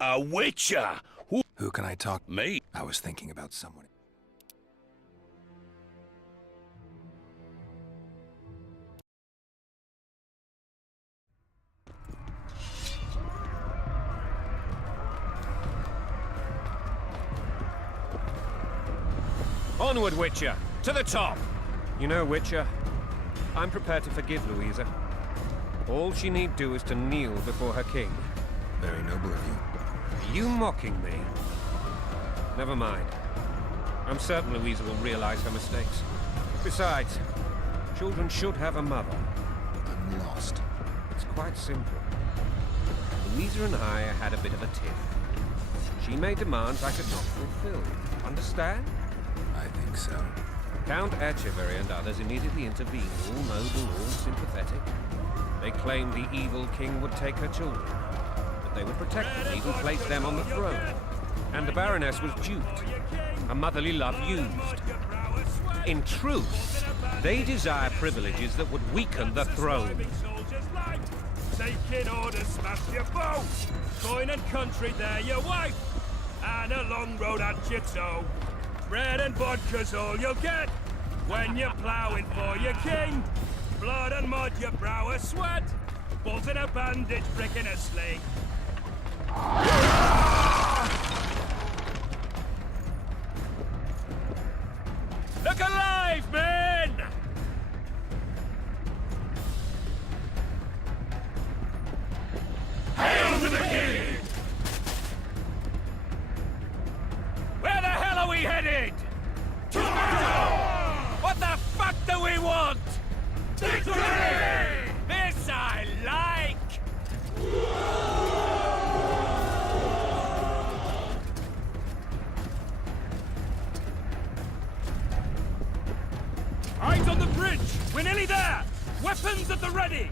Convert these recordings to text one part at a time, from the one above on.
A witcher! Who can I talk? Me? I was thinking about someone. Onward, Witcher! To the top! You know, Witcher, I'm prepared to forgive Louisa. All she need do is to kneel before her king. Very noble of you. Are you mocking me? Never mind. I'm certain Louisa will realize her mistakes. Besides, children should have a mother. I'm lost. It's quite simple. Louisa and I had a bit of a tiff. She made demands I could not fulfill. Understand? I think so. Count Etcheverry and others immediately intervened, all noble, all sympathetic. They claimed the evil king would take her children, that they would protect them, even place them on the throne. And the Baroness was duped, her motherly love used. In truth, they desire privileges that would weaken the throne. Taking orders, smash your foe. Coin and country, there your wife. And a long road at your toe. Bread and vodka's all you'll get when you're plowing for your king. Blood and mud, your brow a sweat. Bolt in a bandage, brick in a sling. Look alive, men! Hail to the king! Where the hell are we headed? To battle! What the fuck do we want? Victory! This I like! Eyes on the bridge! We're nearly there! Weapons at the ready!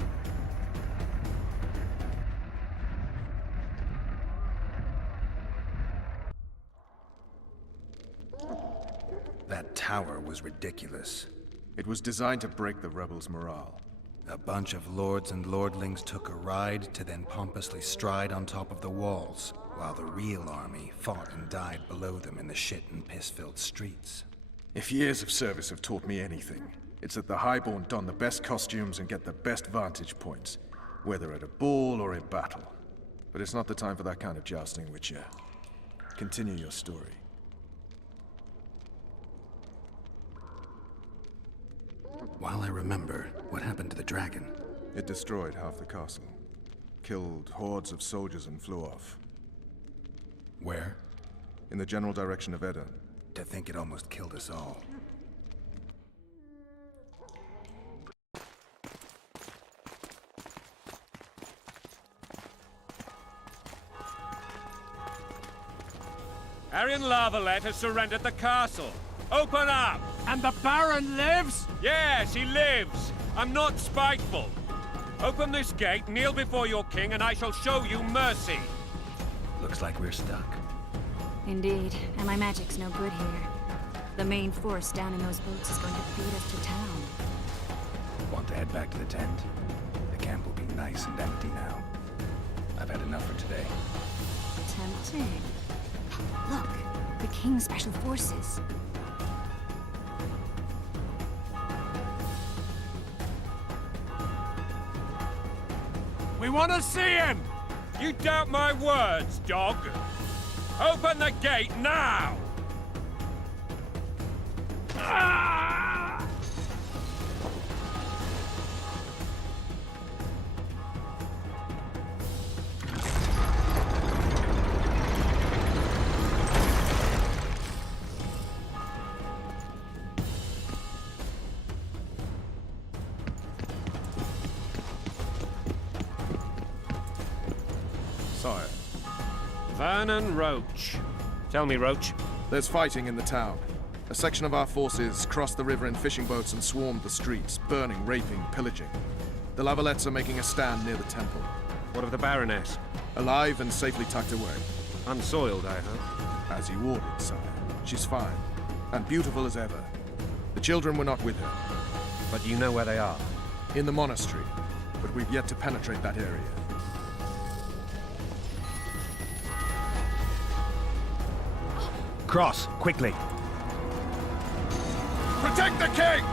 That tower was ridiculous. It was designed to break the rebels' morale. A bunch of lords and lordlings took a ride to then pompously stride on top of the walls, while the real army fought and died below them in the shit and piss-filled streets. If years of service have taught me anything, it's that the Highborn don the best costumes and get the best vantage points, whether at a ball or in battle. But it's not the time for that kind of jousting, Witcher. Continue your story. While I remember, what happened to the dragon? It destroyed half the castle, killed hordes of soldiers and flew off. Where? In the general direction of Edda. To think it almost killed us all. Arian Lavalette has surrendered the castle. Open up! And the Baron lives? Yes, he lives. I'm not spiteful. Open this gate, kneel before your king, and I shall show you mercy. Looks like we're stuck. Indeed, and my magic's no good here. The main force down in those boats is going to feed us to town. Want to head back to the tent? The camp will be nice and empty now. I've had enough for today. Tempting. Look, the King's Special Forces. We want to see him! You doubt my words, dog? Open the gate now! Ah! Sire, Vernon Roach. Tell me, Roach. there's fighting in the town. A section of our forces crossed the river in fishing boats and swarmed the streets, burning, raping, pillaging. The Lavalettes are making a stand near the temple. What of the Baroness? Alive and safely tucked away. Unsoiled, I hope. As you ordered, sire. She's fine, and beautiful as ever. The children were not with her. But you know where they are. In the monastery, but we've yet to penetrate that area. Cross, quickly. Protect the king!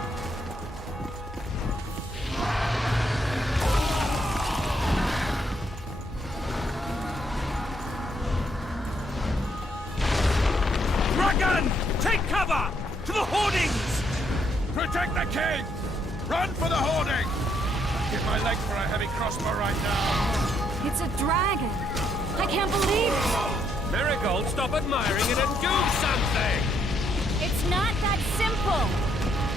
Dragon! Take cover! To the hoardings! Protect the king! Run for the hoarding! I'd give my leg for a heavy crossbow right now. It's a dragon. I can't believe it. Marigold, stop admiring it and do something! It's not that simple.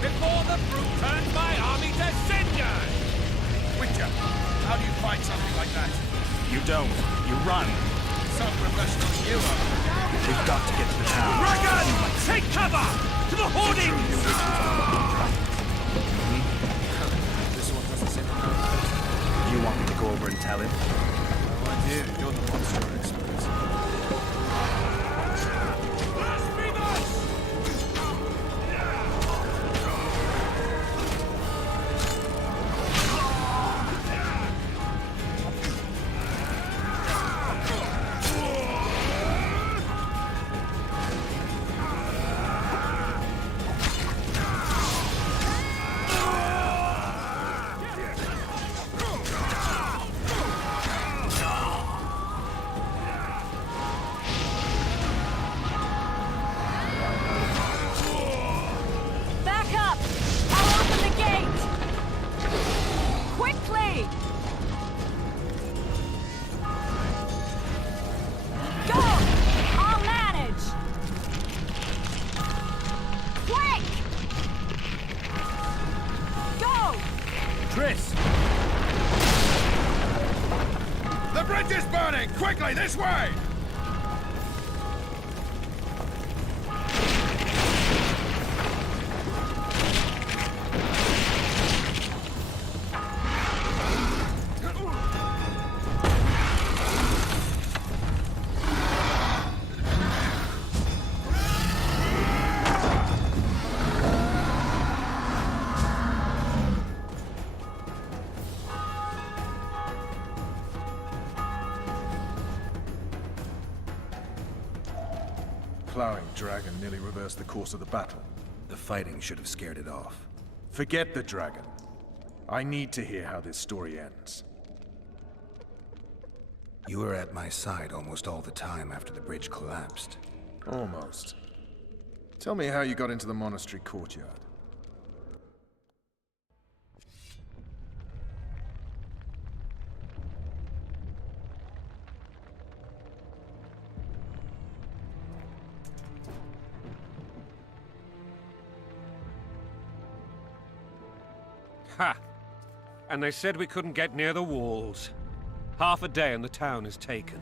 Before the brute turns my army to cinders! Witcher, how do you fight something like that? You don't. You run. Some professional you are. We've got to get to the town. Dragon! Take cover! To the hoardings! This one doesn't seem to know. Do you want me to go over and tell him? No idea. You're the monster expert. Back up! I'll open the gate! Quickly! Go! I'll manage! Quick! Go! Triss! The bridge is burning! Quickly, this way! Plowing dragon nearly reversed the course of the battle. The fighting should have scared it off. Forget the dragon. I need to hear how this story ends. You were at my side almost all the time after the bridge collapsed. Almost. Tell me how you got into the monastery courtyard. Ha! And they said we couldn't get near the walls. Half a day and the town is taken.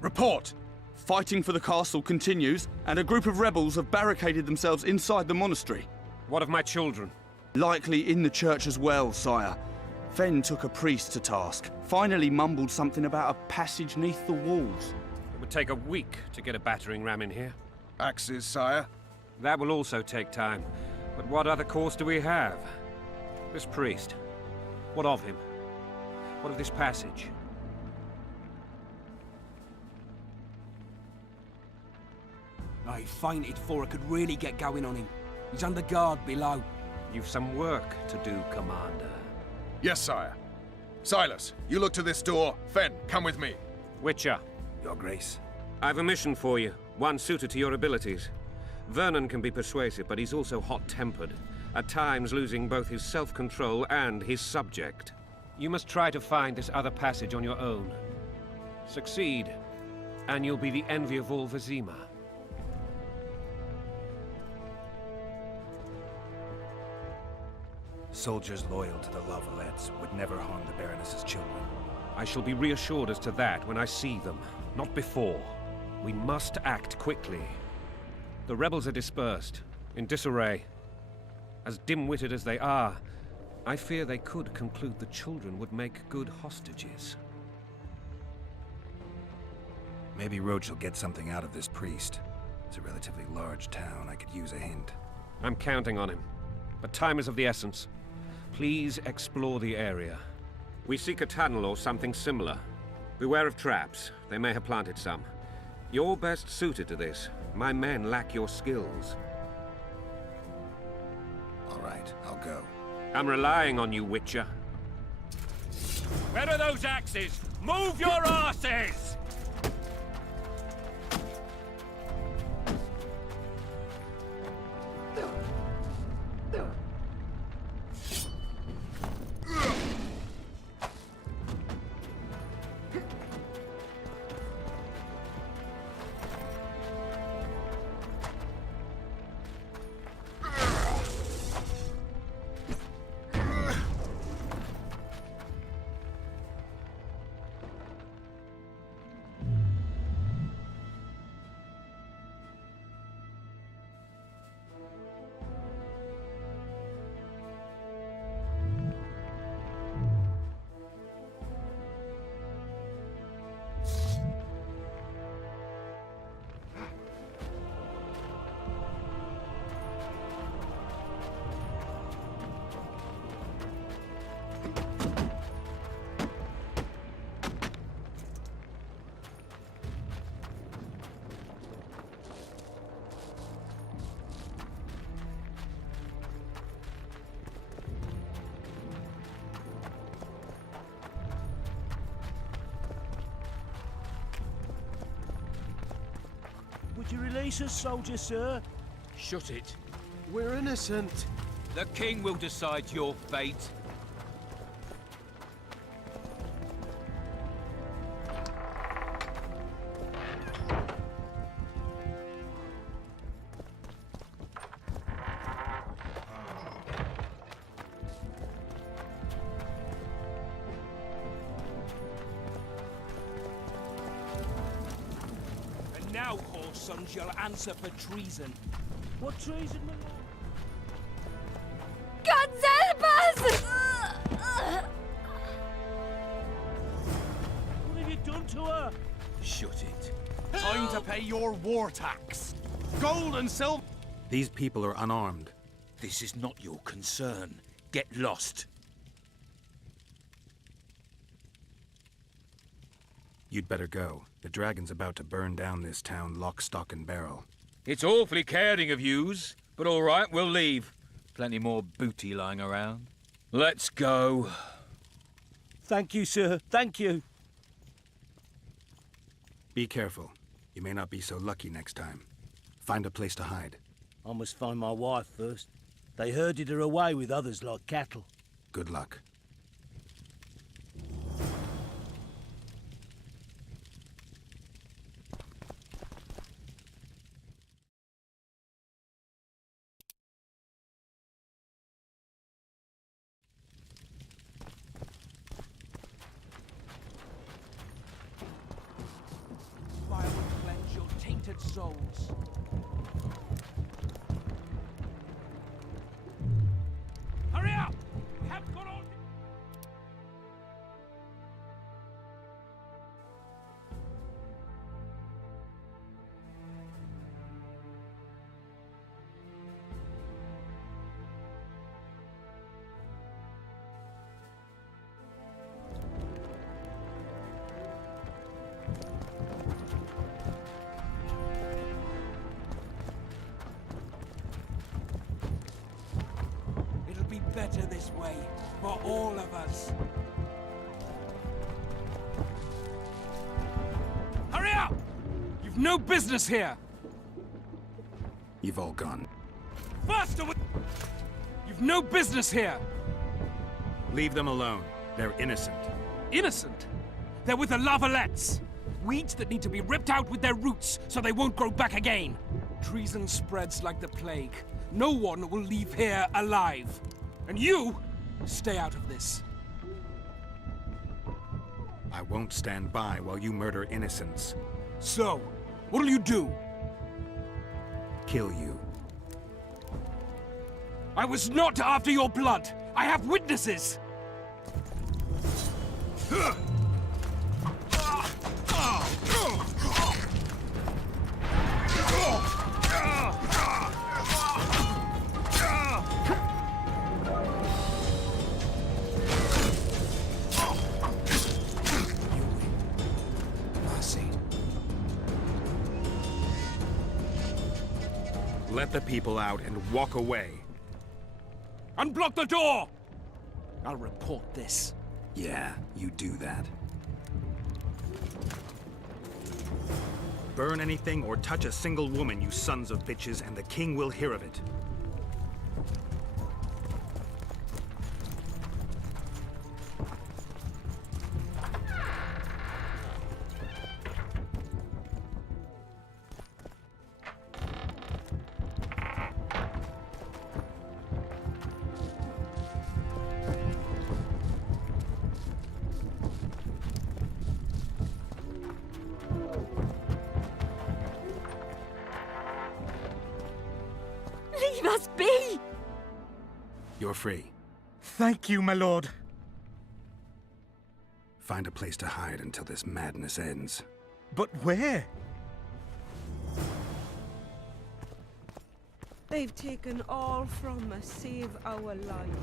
Report! Fighting for the castle continues, and a group of rebels have barricaded themselves inside the monastery. What of my children? Likely in the church as well, sire. Fen took a priest to task, finally mumbled something about a passage neath the walls. It would take a week to get a battering ram in here. Axes, sire. That will also take time. But what other course do we have? This priest. What of him? What of this passage? He fainted before I could really get going on him. He's under guard below. You've some work to do, Commander. Yes, sire. Silas, you look to this door. Fen, come with me. Witcher, Your Grace. I've a mission for you, one suited to your abilities. Vernon can be persuasive, but he's also hot-tempered, at times losing both his self-control and his subject. You must try to find this other passage on your own. Succeed, and you'll be the envy of all Vizima. Soldiers loyal to the Lavalettes would never harm the Baroness's children. I shall be reassured as to that when I see them, not before. We must act quickly. The rebels are dispersed, in disarray. As dim-witted as they are, I fear they could conclude the children would make good hostages. Maybe Roach will get something out of this priest. It's a relatively large town. I could use a hint. I'm counting on him, but time is of the essence. Please explore the area. We seek a tunnel or something similar. Beware of traps. They may have planted some. You're best suited to this. My men lack your skills. All right, I'll go. I'm relying on you, Witcher. Where are those axes? Move your asses! Would you release us, soldier, sir? Shut it. We're innocent. The king will decide your fate. And now, whore sons, you'll answer for treason. What treason, my lord? God help us! What have you done to her? Shut it. Time to pay your war tax. Gold and silver. These people are unarmed. This is not your concern. Get lost. You'd better go. The dragon's about to burn down this town lock, stock, and barrel. It's awfully caring of yous, but all right, we'll leave. Plenty more booty lying around. Let's go. Thank you, sir. Thank you. Be careful. You may not be so lucky next time. Find a place to hide. I must find my wife first. They herded her away with others like cattle. Good luck. Fire will cleanse your tainted souls. Hurry up! We haven't got all... It'll be better this way, for all of us. Hurry up! You've no business here! You've all gone. Faster with... You've no business here! Leave them alone. They're innocent. Innocent? They're with the Lavalettes. Weeds that need to be ripped out with their roots so they won't grow back again. Treason spreads like the plague. No one will leave here alive. And you, stay out of this. I won't stand by while you murder innocents. So, what'll you do? Kill you. I was not after your blood. I have witnesses. Let the people out and walk away. Unblock the door! I'll report this. Yeah, you do that. Burn anything or touch a single woman, you sons of bitches, and the king will hear of it. Leave us be! You're free. Thank you, my lord. Find a place to hide until this madness ends. But where? They've taken all from us, save our lives.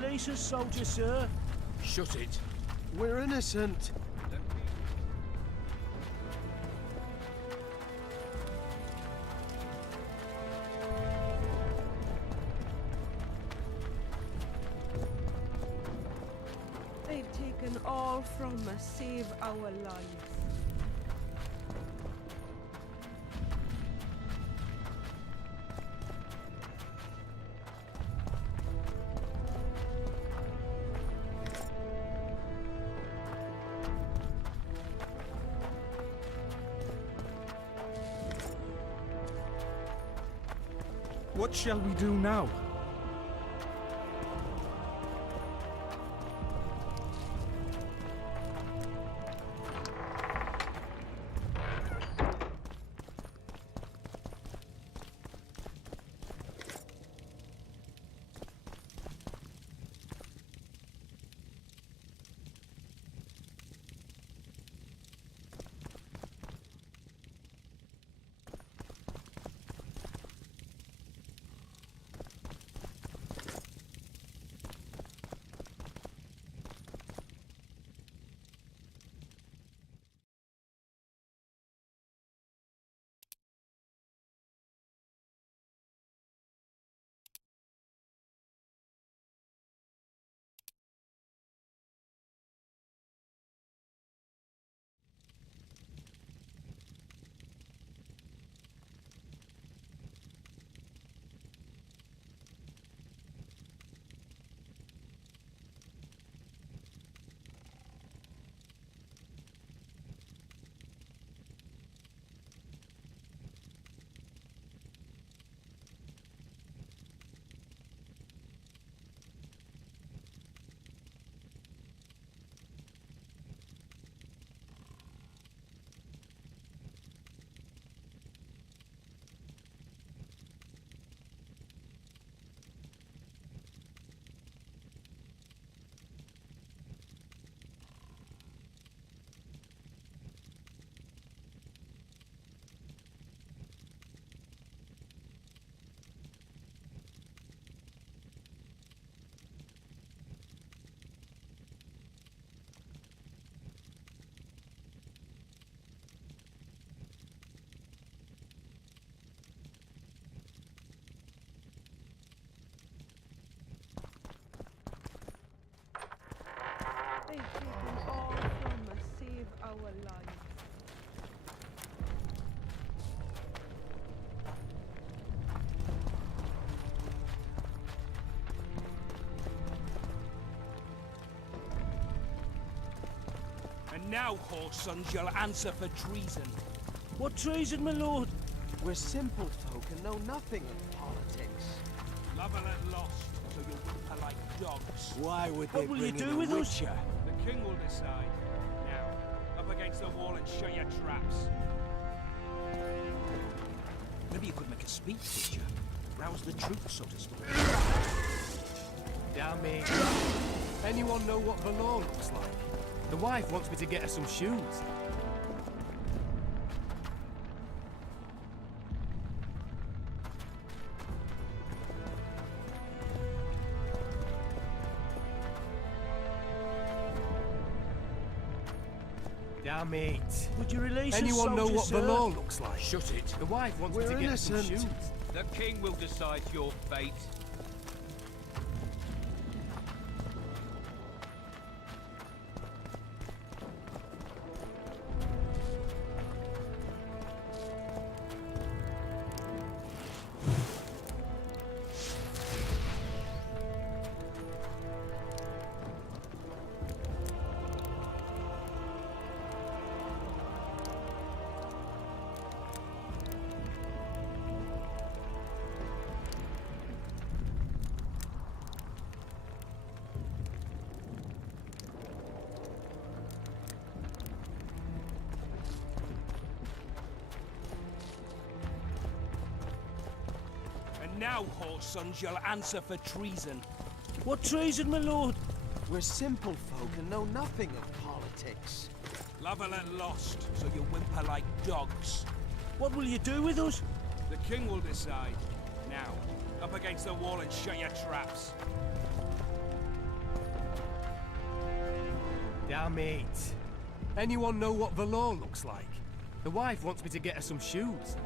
Release us, soldier, sir. Shut it. We're innocent. They've taken all from us, save our lives. What shall we do now? our lives. And now, whoresons, you'll answer for treason. What treason, my lord? We're simple folk and know nothing of politics. Lovelet lost, so you'll whimper like dogs. Why would they What will you bring in do a with us? witcher? The king will decide. Now, up against the wall and shut your traps. Maybe you could make a speech, Witcher. Rouse the troops, so to speak. Damn it. Anyone know what the law looks like? The wife wants me to get her some shoes. Damn it. Would you release Anyone us, know soldier, what the sir? law looks like? Shut it. The wife wants me to get her some shoes. The king will decide your fate. And now, whoresons, you'll answer for treason. What treason, my lord? We're simple folk and know nothing of politics. Lovelet lost, so you whimper like dogs. What will you do with us? The king will decide. Now, up against the wall and shut your traps. Damn it. Anyone know what the law looks like? The wife wants me to get her some shoes.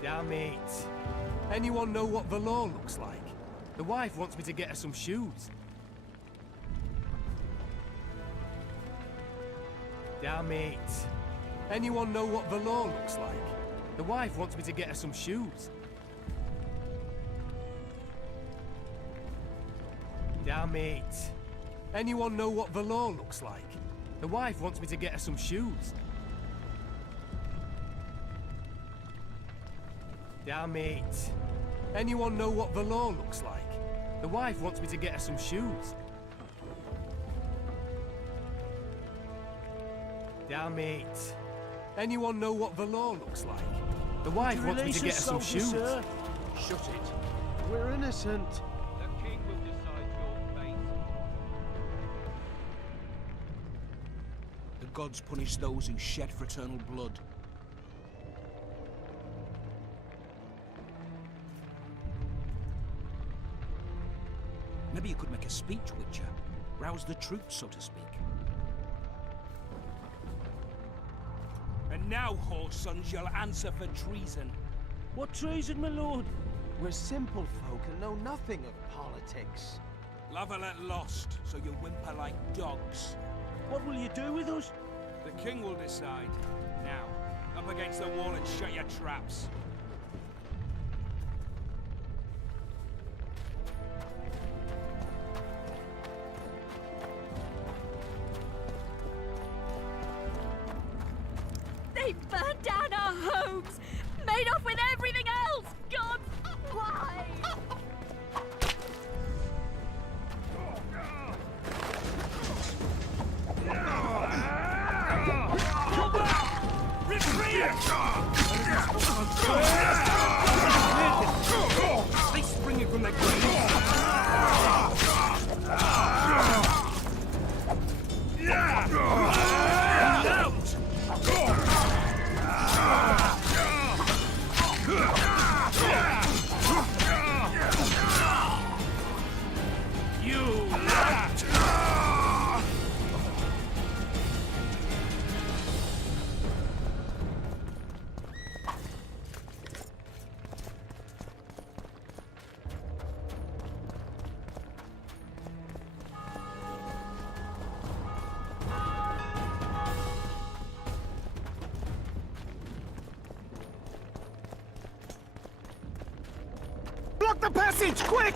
Damn it. Anyone know what the law looks like? The wife wants me to get her some shoes. Damn it. Anyone know what the law looks like? The wife wants me to get her some shoes. Damn it. Anyone know what the law looks like? The wife wants me to get her some shoes. Damn it. Anyone know what the law looks like? The wife wants me to get her some shoes. Damn it. Anyone know what the law looks like? The wife wants me to get her some shoes. Sir? Shut it. We're innocent. The king will decide your fate. The gods punish those who shed fraternal blood. Maybe you could make a speech, Witcher. Rouse the troops, so to speak. And now, whoresons, you'll answer for treason. What treason, my lord? We're simple folk and know nothing of politics. Lovelet lost, so you whimper like dogs. What will you do with us? The king will decide. Now, up against the wall and shut your traps. They burned down our homes, made off with everything else. God, why? They springing from their graves. the passage, quick!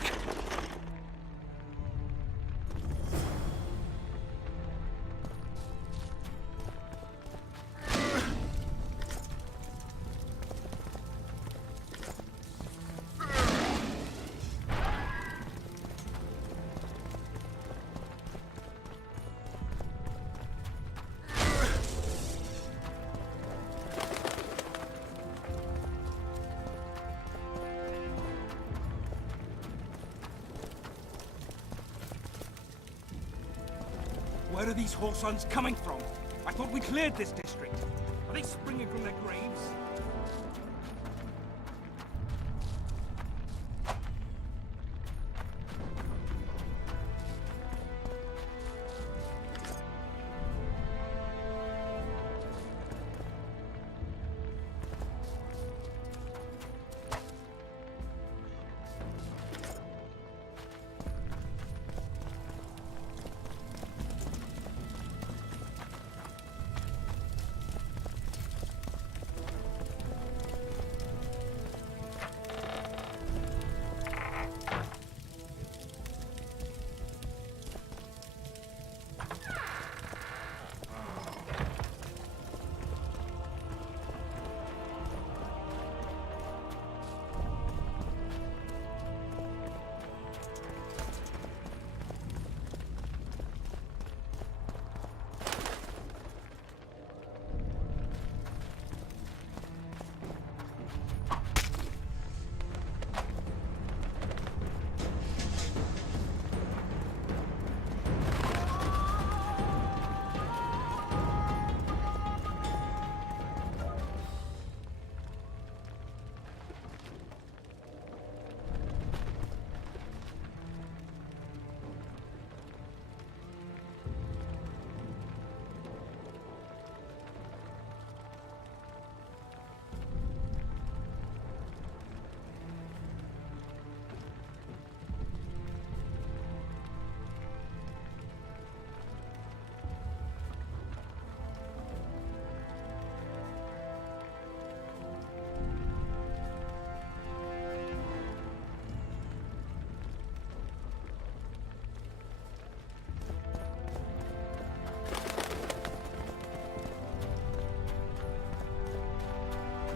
Where are these whoresons coming from? I thought we cleared this district. Are they springing from their graves?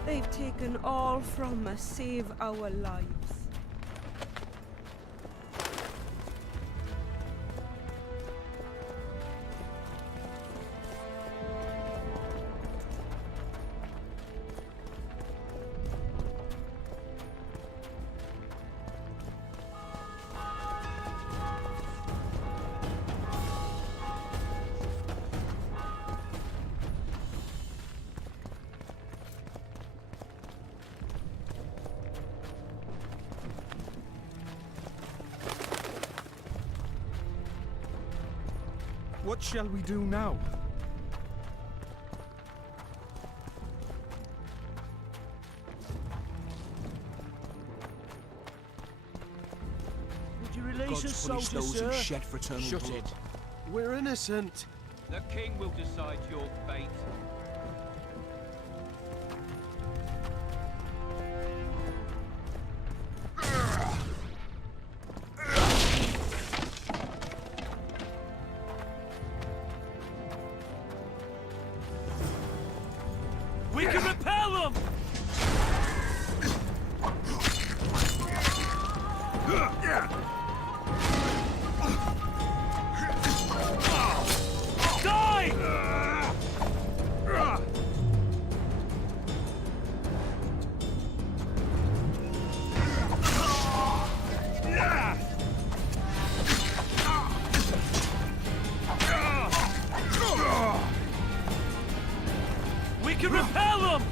They've taken all from us, save our lives. What shall we do now? Would you release us, God's punish soldiers, those who sir? shed fraternal Shut blood. it. We're innocent. The king will decide your fate. We can repel them! We can repel them!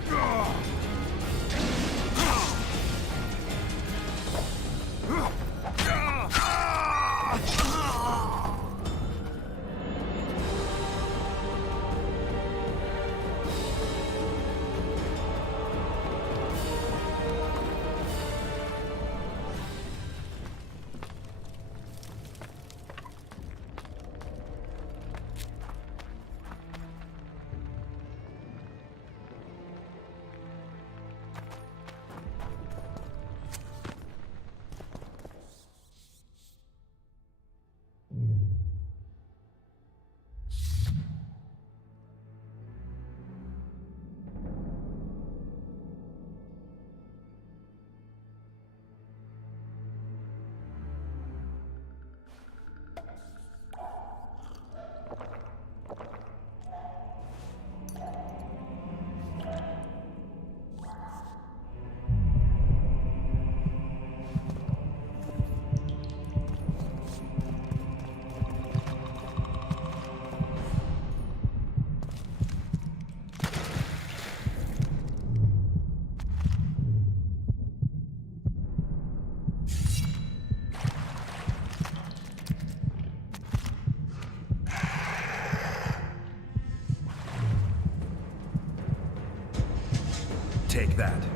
Take that.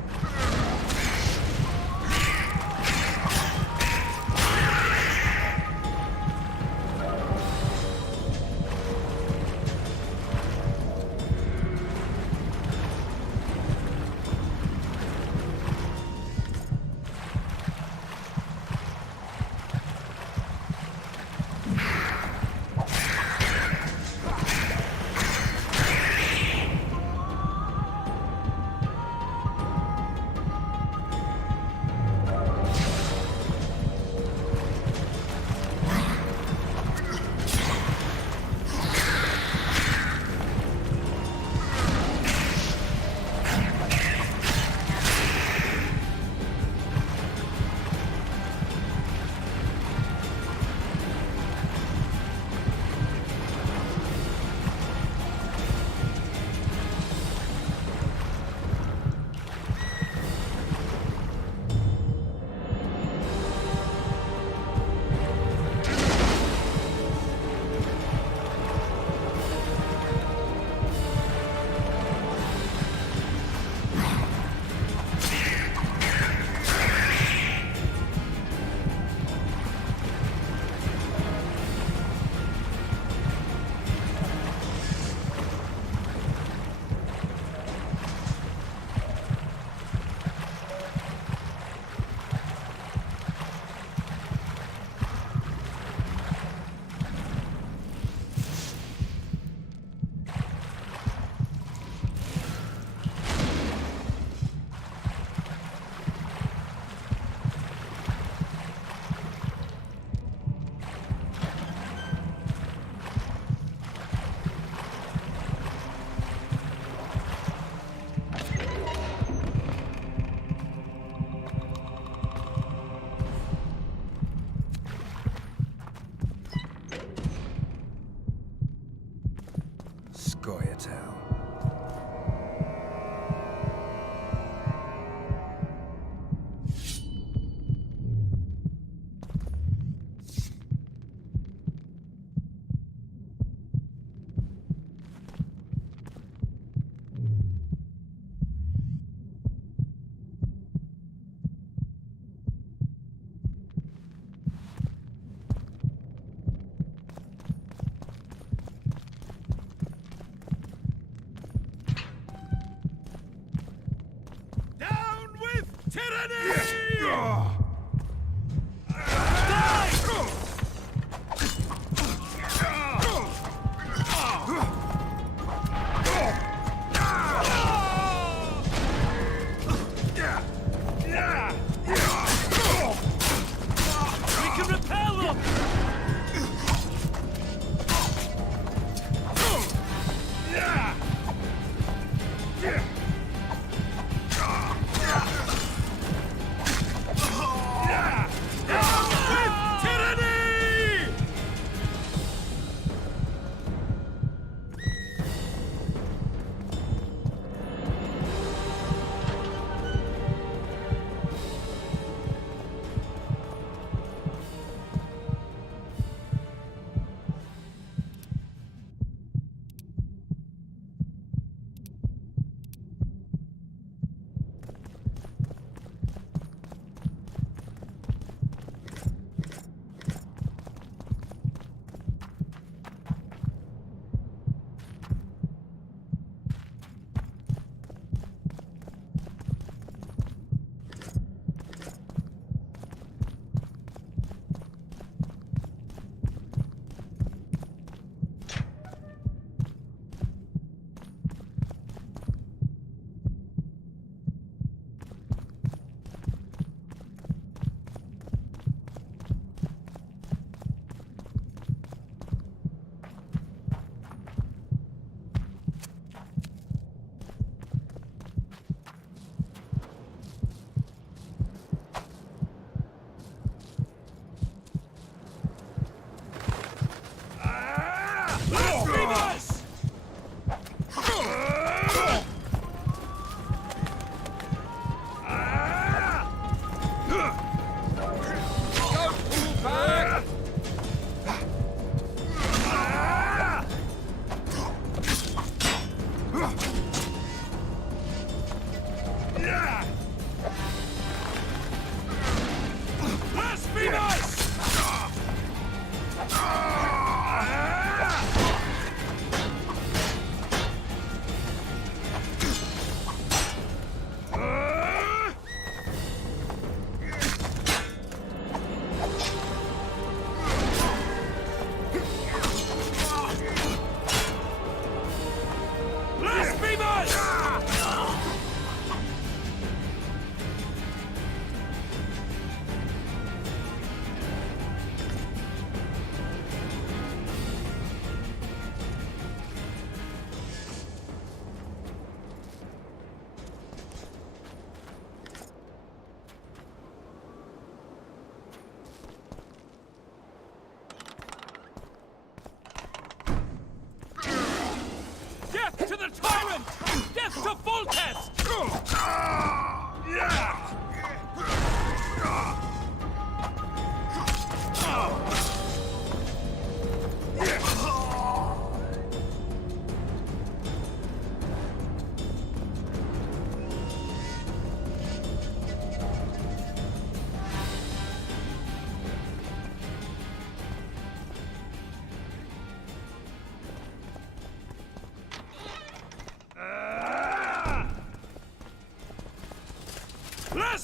To full test!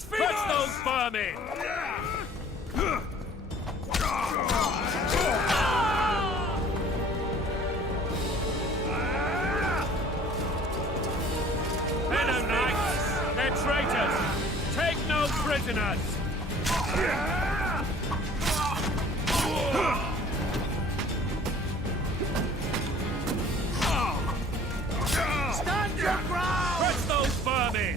Press those vermin! Hello, knights! They're traitors! Take no prisoners! Stand your ground! Press those vermin!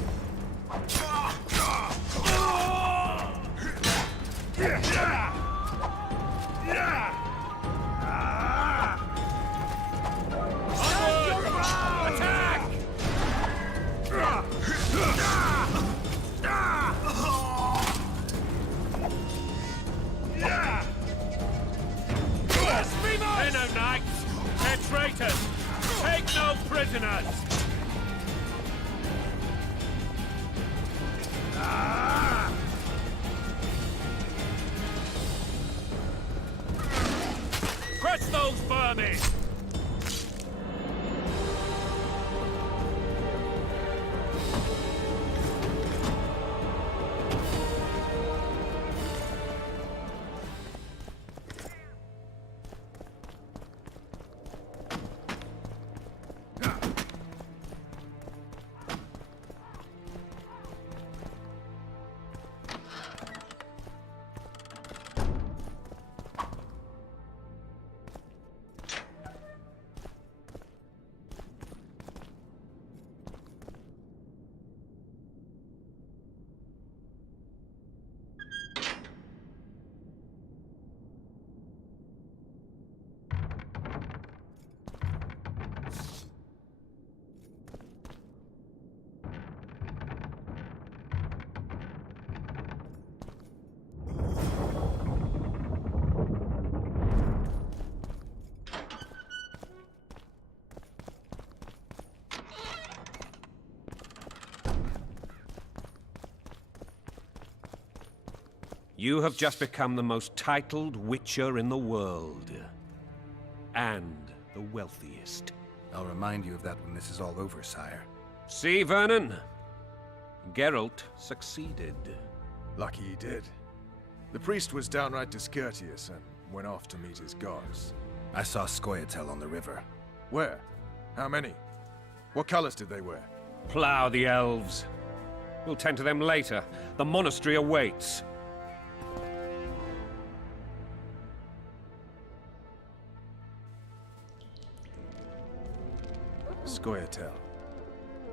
Hello, knights! They're traitors! Take no prisoners! Crush those vermin! You have just become the most titled Witcher in the world. And the wealthiest. I'll remind you of that when this is all over, sire. See, Vernon? Geralt succeeded. Lucky he did. The priest was downright discourteous and went off to meet his gods. I saw Scoia'tael on the river. Where? How many? What colors did they wear? Plough the elves. We'll tend to them later. The monastery awaits. Scoia'tael.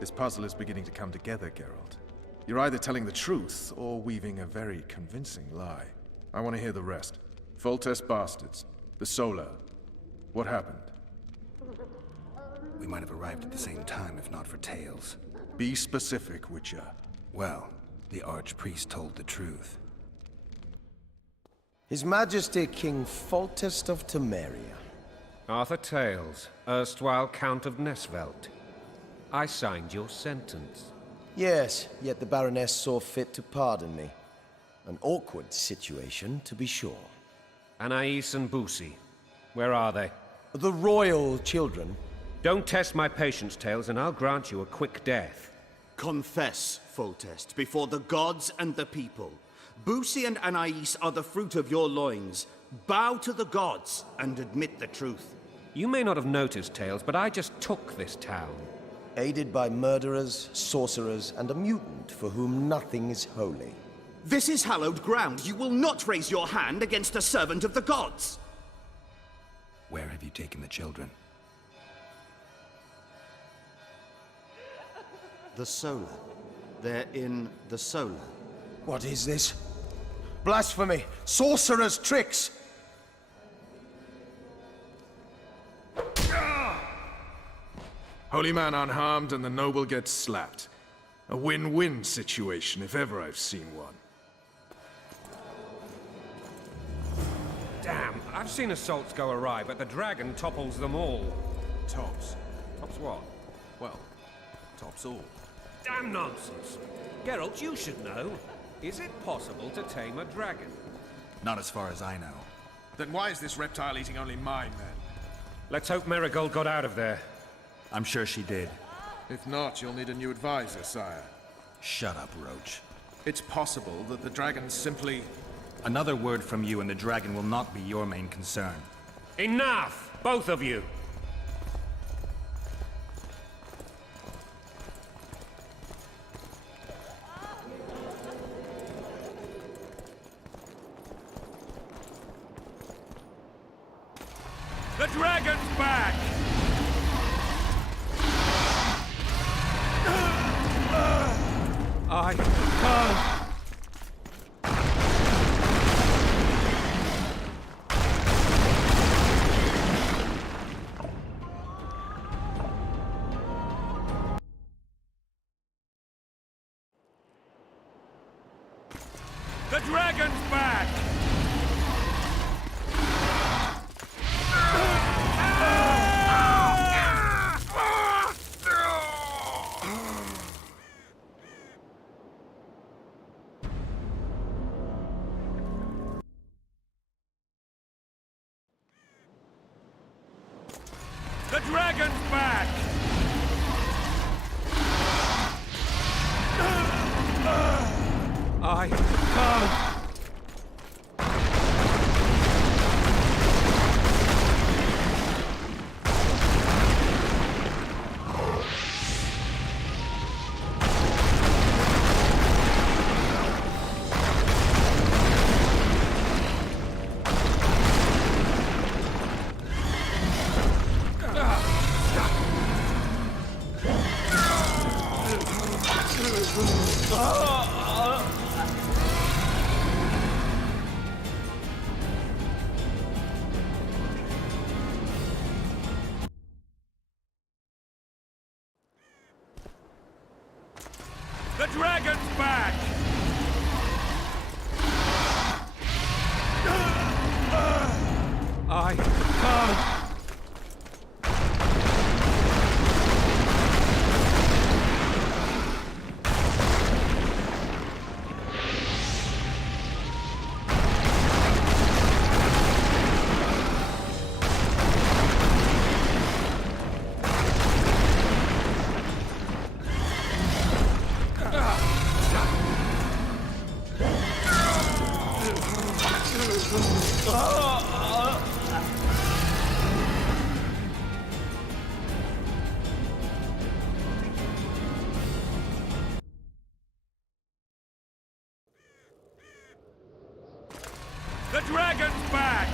This puzzle is beginning to come together, Geralt. You're either telling the truth or weaving a very convincing lie. I want to hear the rest. Foltest bastards. The Solar. What happened? We might have arrived at the same time if not for tales. Be specific, Witcher. Well, the Archpriest told the truth. His Majesty King Foltest of Temeria. Arthur Tales, erstwhile Count of Nesvelt. I signed your sentence. Yes, yet the Baroness saw fit to pardon me. An awkward situation, to be sure. Anais and Boussy, where are they? The royal children. Don't test my patience, Tales, and I'll grant you a quick death. Confess, Foltest, before the gods and the people. Boussy and Anais are the fruit of your loins. Bow to the gods and admit the truth. You may not have noticed, Tales, but I just took this town. Aided by murderers, sorcerers, and a mutant for whom nothing is holy. This is hallowed ground. You will not raise your hand against a servant of the gods. Where have you taken the children? The Solar. They're in the Solar. What is this? Blasphemy! Sorcerer's tricks! Holy man unharmed and the noble gets slapped. A win-win situation, if ever I've seen one. Damn, I've seen assaults go awry, but the dragon topples them all. Tops. Tops what? Well, tops all. Damn nonsense! Geralt, you should know. Is it possible to tame a dragon? Not as far as I know. Then why is this reptile eating only my men? Let's hope Marigold got out of there. I'm sure she did. If not, you'll need a new advisor, sire. Shut up, Roach. It's possible that the dragon simply... Another word from you and the dragon will not be your main concern. Enough! Both of you! The dragon's back! I can't... The dragon's back! The dragon's back! I can't... The dragon's back! I can't... The dragon's back!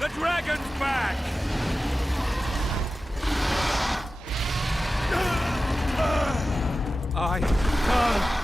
The dragon's back! I can't...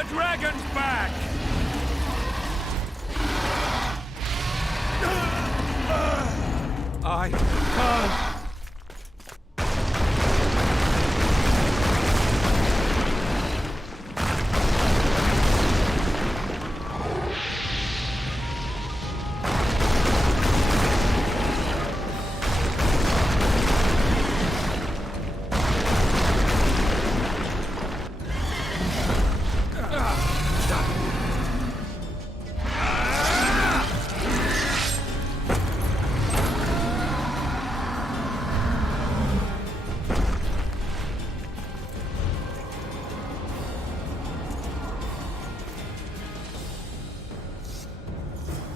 The dragon's back! I can't.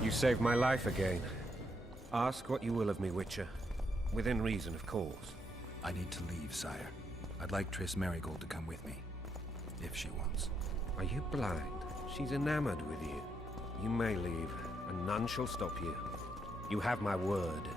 You saved my life again. Ask what you will of me, Witcher. Within reason, of course. I need to leave, sire. I'd like Triss Merigold to come with me. If she wants. Are you blind? She's enamored with you. You may leave, and none shall stop you. You have my word.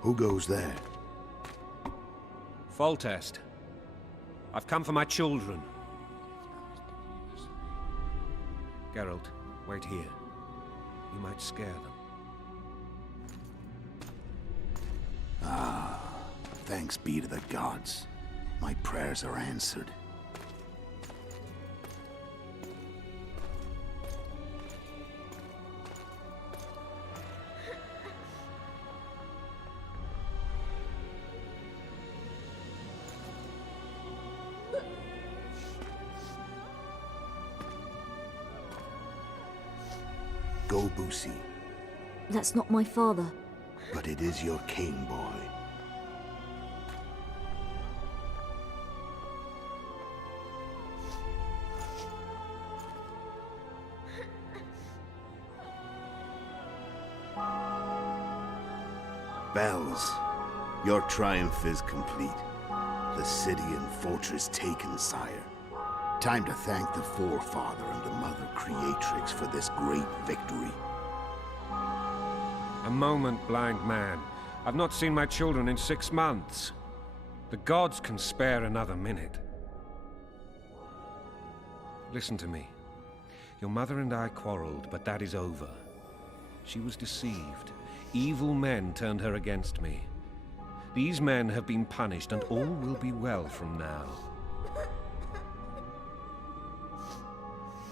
Who goes there? Foltest. I've come for my children. Geralt, wait here. You might scare them. Ah, thanks be to the gods. My prayers are answered. Go, Boosie. That's not my father. But it is your king, boy. Bells, your triumph is complete. The city and fortress taken, sire. Time to thank the Forefather and the Mother Creatrix for this great victory. A moment, blind man. I've not seen my children in 6 months. The gods can spare another minute. Listen to me. Your mother and I quarreled, but that is over. She was deceived. Evil men turned her against me. These men have been punished, and all will be well from now.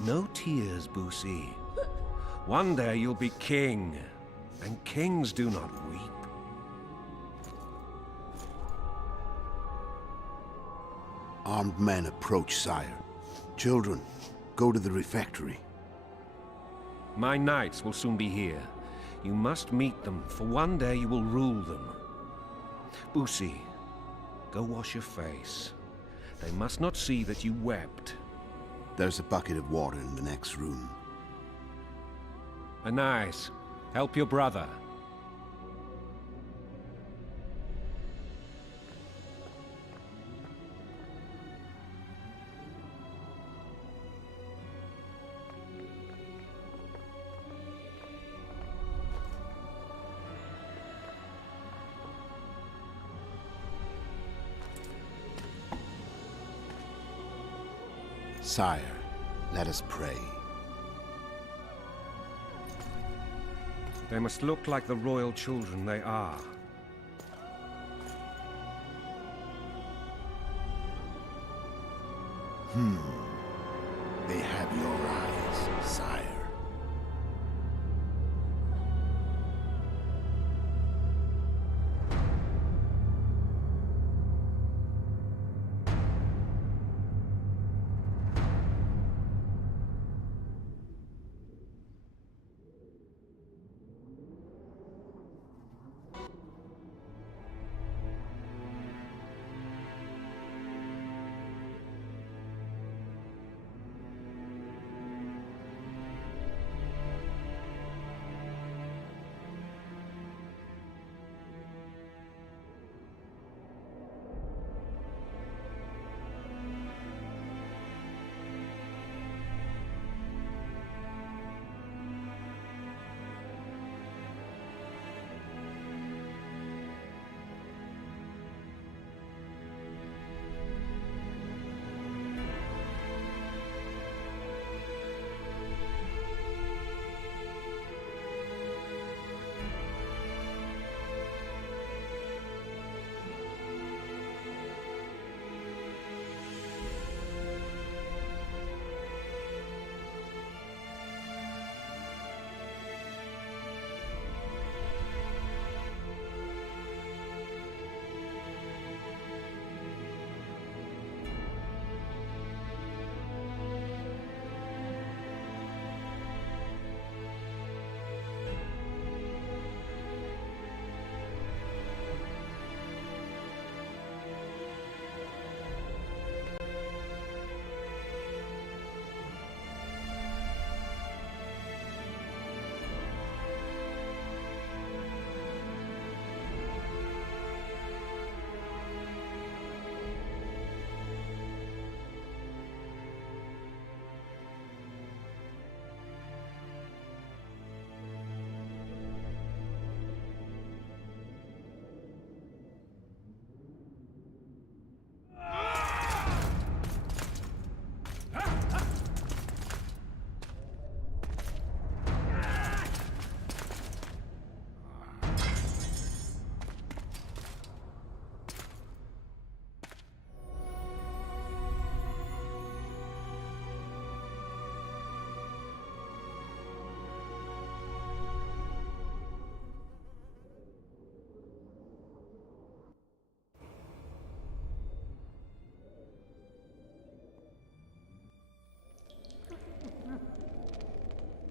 No tears, Boosie. One day you'll be king, and kings do not weep. Armed men approach, sire. Children, go to the refectory. My knights will soon be here. You must meet them, for one day you will rule them. Boosie, go wash your face. They must not see that you wept. There's a bucket of water in the next room. Anais, help your brother. Sire, let us pray. They must look like the royal children they are. They have your eyes, sire.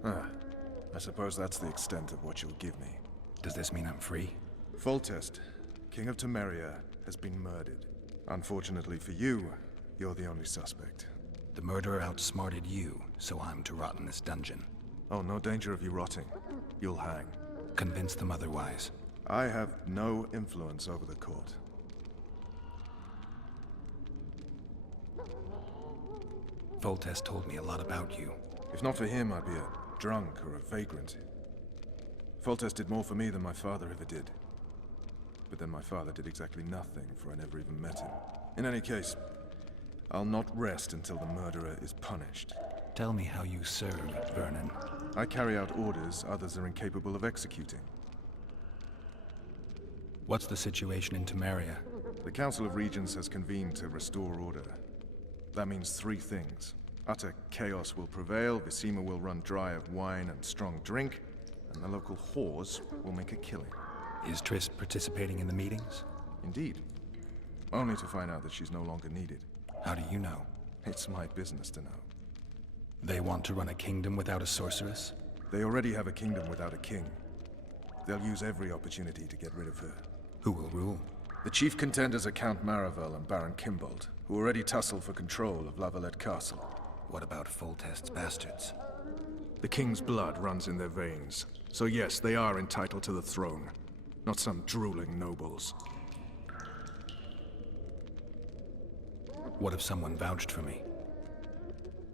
I suppose that's the extent of what you'll give me. Does this mean I'm free? Foltest, King of Temeria, has been murdered. Unfortunately for you, you're the only suspect. The murderer outsmarted you, so I'm to rot in this dungeon. Oh, no danger of you rotting. You'll hang. Convince them otherwise. I have no influence over the court. Foltest told me a lot about you. If not for him, I'd be a drunk or a vagrant. Foltest did more for me than my father ever did. But then my father did exactly nothing, for I never even met him. In any case, I'll not rest until the murderer is punished. Tell me how you serve, Vernon. I carry out orders others are incapable of executing. What's the situation in Temeria? The Council of Regents has convened to restore order. That means three things. Utter chaos will prevail, Visima will run dry of wine and strong drink, and the local whores will make a killing. Is Triss participating in the meetings? Indeed. Only to find out that she's no longer needed. How do you know? It's my business to know. They want to run a kingdom without a sorceress? They already have a kingdom without a king. They'll use every opportunity to get rid of her. Who will rule? The chief contenders are Count Maravel and Baron Kimbold, who already tussle for control of Lavalette Castle. What about Foltest's bastards? The king's blood runs in their veins, so yes, they are entitled to the throne. Not some drooling nobles. What if someone vouched for me?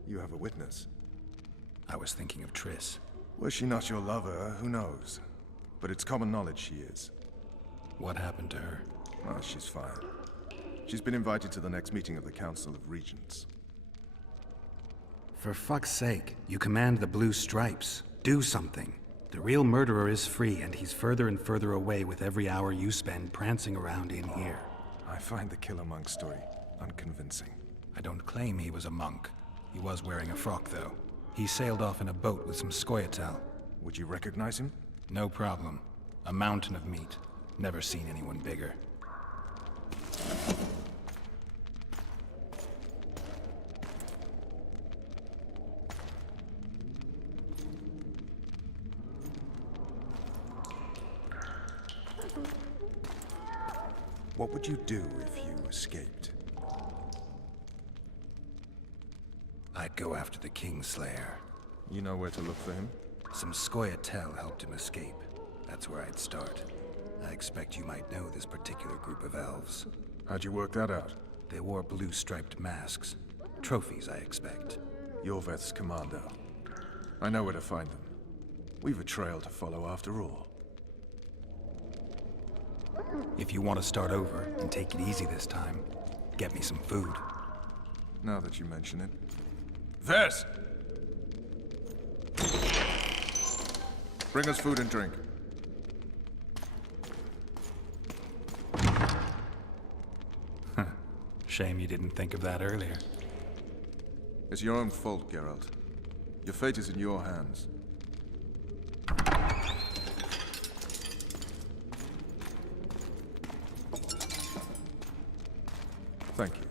You have a witness. I was thinking of Triss. Was she not your lover? Who knows? But it's common knowledge she is. What happened to her? Oh, she's fine. She's been invited to the next meeting of the Council of Regents. For fuck's sake, you command the Blue Stripes. Do something. The real murderer is free, and he's further and further away with every hour you spend prancing around in here. I find the Killer Monk story unconvincing. I don't claim he was a monk. He was wearing a frock, though. He sailed off in a boat with some Scoia'tael. Would you recognize him? No problem. A mountain of meat. Never seen anyone bigger. What would you do if you escaped? I'd go after the Kingslayer. You know where to look for him? Some Scoia'tael helped him escape. That's where I'd start. I expect you might know this particular group of elves. How'd you work that out? They wore blue-striped masks. Trophies, I expect. Yorveth's commando. I know where to find them. We've a trail to follow after all. If you want to start over and take it easy this time, get me some food. Now that you mention it. Vess! Bring us food and drink. Shame you didn't think of that earlier. It's your own fault, Geralt. Your fate is in your hands. Thank you.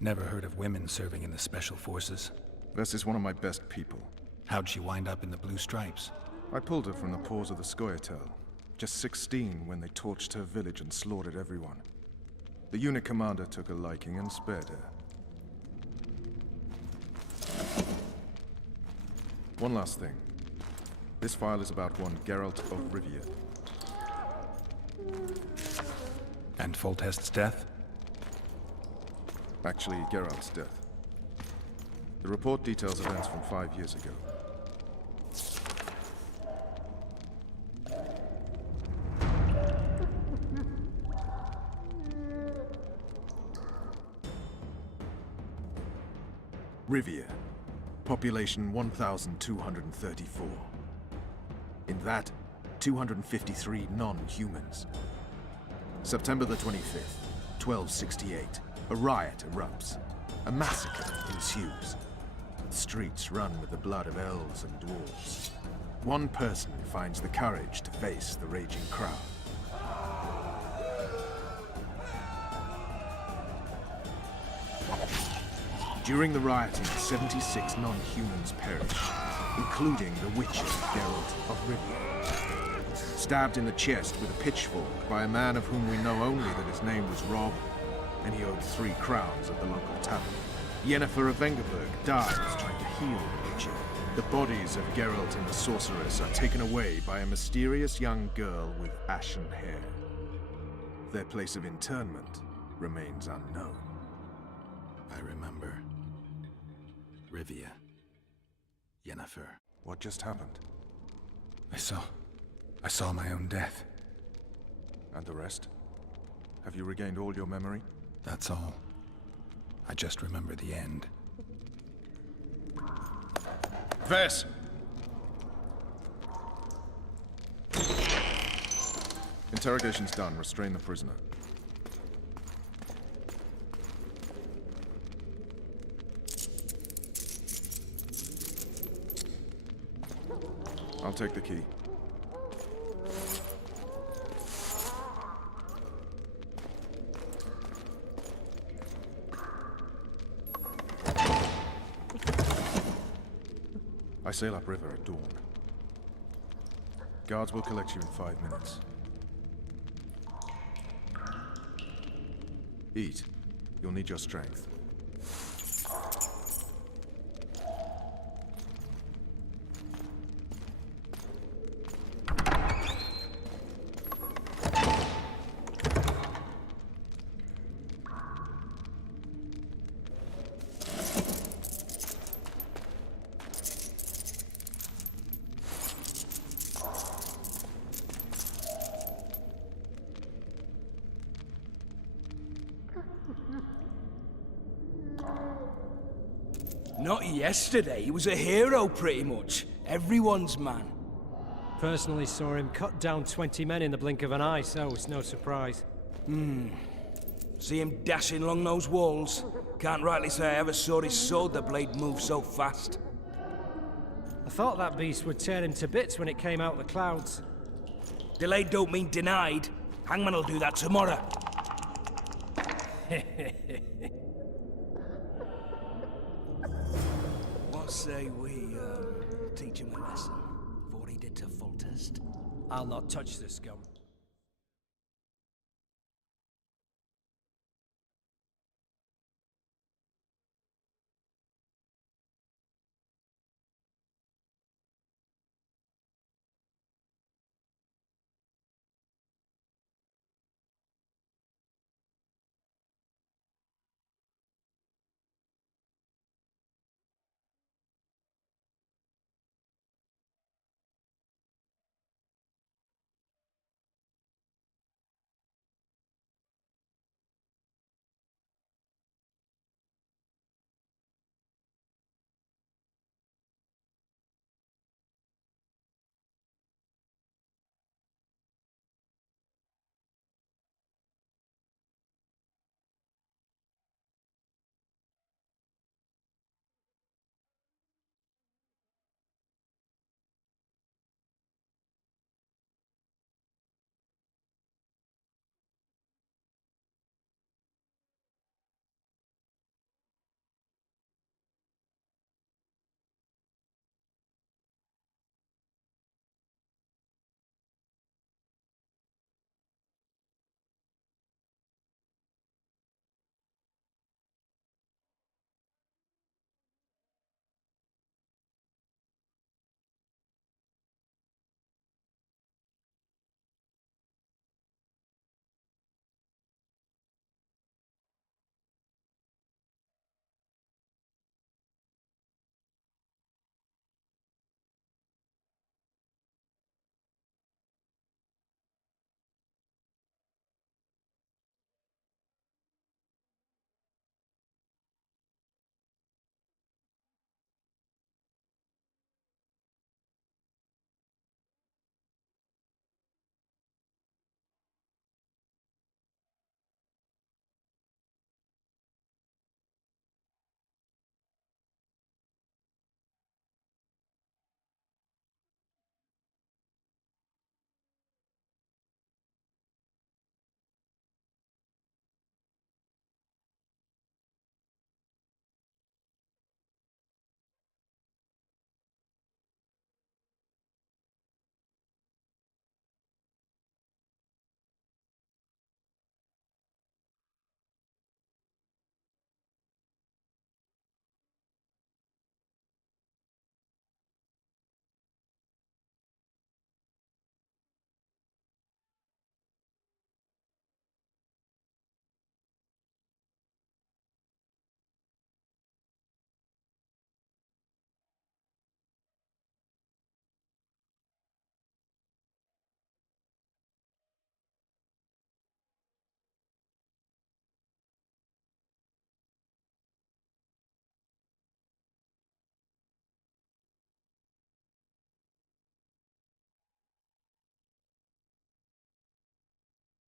Never heard of women serving in the Special Forces. Vess is one of my best people. How'd she wind up in the Blue Stripes? I pulled her from the paws of the Scoia'tael. Just 16 when they torched her village and slaughtered everyone. The unit commander took a liking and spared her. One last thing. This file is about one Geralt of Rivia. And Foltest's death? Actually, Geralt's death. The report details events from 5 years ago. Rivia. population 1,234. In that, 253 non-humans. September the 25th, 1268, a riot erupts. A massacre ensues. The streets run with the blood of elves and dwarves. One person finds the courage to face the raging crowd. During the rioting, 76 non-humans perish, including the Witcher, Geralt of Rivia. Stabbed in the chest with a pitchfork by a man of whom we know only that his name was Rob, and he owed 3 crowns at the local tavern. Yennefer of Vengerberg dies trying to heal the Witcher. The bodies of Geralt and the sorceress are taken away by a mysterious young girl with ashen hair. Their place of internment remains unknown. I remember. Rivia. Yennefer. What just happened? I saw my own death. And the rest? Have you regained all your memory? That's all. I just remember the end. Vess! Interrogation's done. Restrain the prisoner. I'll take the key. I sail upriver at dawn. Guards will collect you in 5 minutes. Eat. You'll need your strength. Not yesterday. He was a hero, pretty much. Everyone's man. Personally saw him cut down 20 men in the blink of an eye, so it's no surprise. See him dashing along those walls? Can't rightly say I ever saw his sword the blade move so fast. I thought that beast would tear him to bits when it came out of the clouds. Delayed don't mean denied. Hangman will do that tomorrow. What say we, teach him a lesson, for what he did to Foltest? I'll not touch the scum.